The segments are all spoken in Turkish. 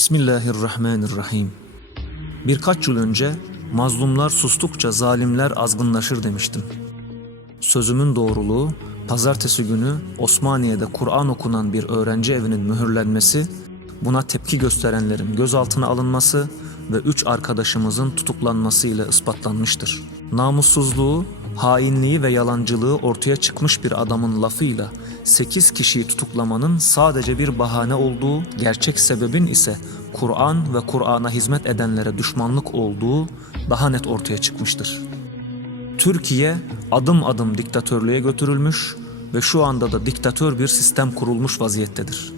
Bismillahirrahmanirrahim. Birkaç yıl önce mazlumlar sustukça zalimler azgınlaşır demiştim. Sözümün doğruluğu, pazartesi günü Osmaniye'de Kur'an okunan bir öğrenci evinin mühürlenmesi, buna tepki gösterenlerin gözaltına alınması ve üç arkadaşımızın tutuklanması ile ispatlanmıştır. Namussuzluğu, hainliği ve yalancılığı ortaya çıkmış bir adamın lafıyla 8 kişiyi tutuklamanın sadece bir bahane olduğu, gerçek sebebin ise Kur'an ve Kur'an'a hizmet edenlere düşmanlık olduğu daha net ortaya çıkmıştır. Türkiye adım adım diktatörlüğe götürülmüş ve şu anda da diktatör bir sistem kurulmuş vaziyettedir.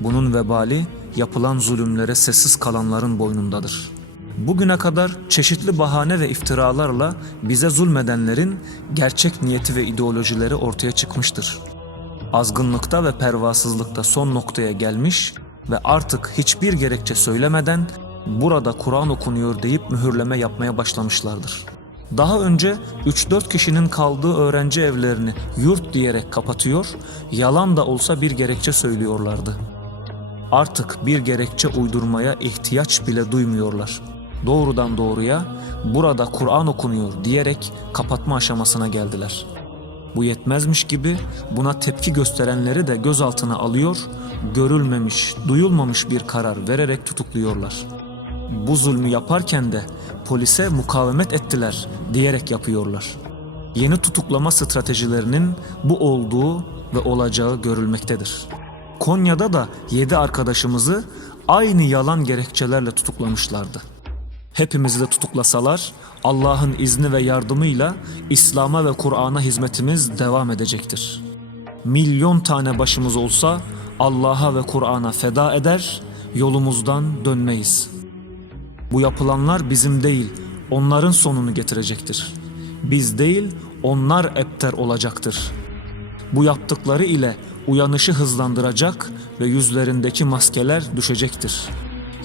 Bunun vebali yapılan zulümlere sessiz kalanların boynundadır. Bugüne kadar çeşitli bahane ve iftiralarla bize zulmedenlerin gerçek niyeti ve ideolojileri ortaya çıkmıştır. Azgınlıkta ve pervasızlıkta son noktaya gelmiş ve artık hiçbir gerekçe söylemeden burada Kur'an okunuyor deyip mühürleme yapmaya başlamışlardır. Daha önce 3-4 kişinin kaldığı öğrenci evlerini yurt diyerek kapatıyor, yalan da olsa bir gerekçe söylüyorlardı. Artık bir gerekçe uydurmaya ihtiyaç bile duymuyorlar. Doğrudan doğruya burada Kur'an okunuyor diyerek kapatma aşamasına geldiler. Bu yetmezmiş gibi buna tepki gösterenleri de gözaltına alıyor, görülmemiş, duyulmamış bir karar vererek tutukluyorlar. Bu zulmü yaparken de polise mukavemet ettiler diyerek yapıyorlar. Yeni tutuklama stratejilerinin bu olduğu ve olacağı görülmektedir. Konya'da da 7 arkadaşımızı aynı yalan gerekçelerle tutuklamışlardı. Hepimizi de tutuklasalar Allah'ın izni ve yardımıyla İslam'a ve Kur'an'a hizmetimiz devam edecektir. Milyon tane başımız olsa Allah'a ve Kur'an'a feda eder, yolumuzdan dönmeyiz. Bu yapılanlar bizim değil, onların sonunu getirecektir. Biz değil, onlar epter olacaktır. Bu yaptıkları ile uyanışı hızlandıracak ve yüzlerindeki maskeler düşecektir.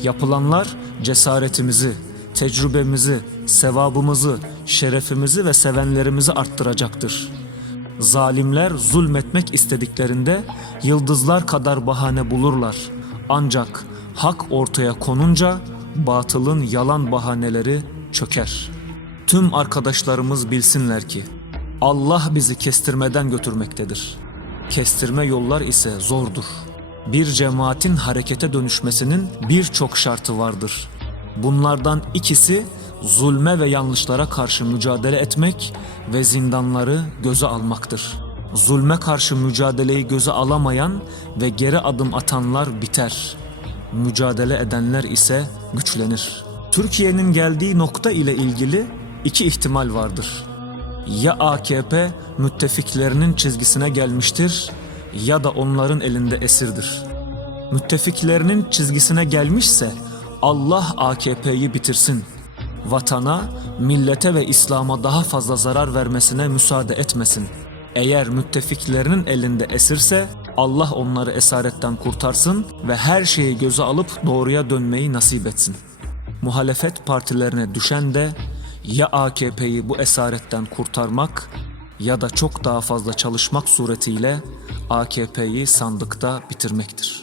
Yapılanlar cesaretimizi, tecrübemizi, sevabımızı, şerefimizi ve sevenlerimizi arttıracaktır. Zalimler zulmetmek istediklerinde yıldızlar kadar bahane bulurlar. Ancak hak ortaya konunca batılın yalan bahaneleri çöker. Tüm arkadaşlarımız bilsinler ki Allah bizi kestirmeden götürmektedir. Kestirme yollar ise zordur. Bir cemaatin harekete dönüşmesinin birçok şartı vardır. Bunlardan ikisi zulme ve yanlışlara karşı mücadele etmek ve zindanları göze almaktır. Zulme karşı mücadeleyi göze alamayan ve geri adım atanlar biter. Mücadele edenler ise güçlenir. Türkiye'nin geldiği nokta ile ilgili iki ihtimal vardır. Ya AKP müttefiklerinin çizgisine gelmiştir ya da onların elinde esirdir. Müttefiklerinin çizgisine gelmişse Allah AKP'yi bitirsin. Vatana, millete ve İslam'a daha fazla zarar vermesine müsaade etmesin. Eğer müttefiklerinin elinde esirse Allah onları esaretten kurtarsın ve her şeyi göze alıp doğruya dönmeyi nasip etsin. Muhalefet partilerine düşen de ya AKP'yi bu esaretten kurtarmak ya da çok daha fazla çalışmak suretiyle AKP'yi sandıkta bitirmektir.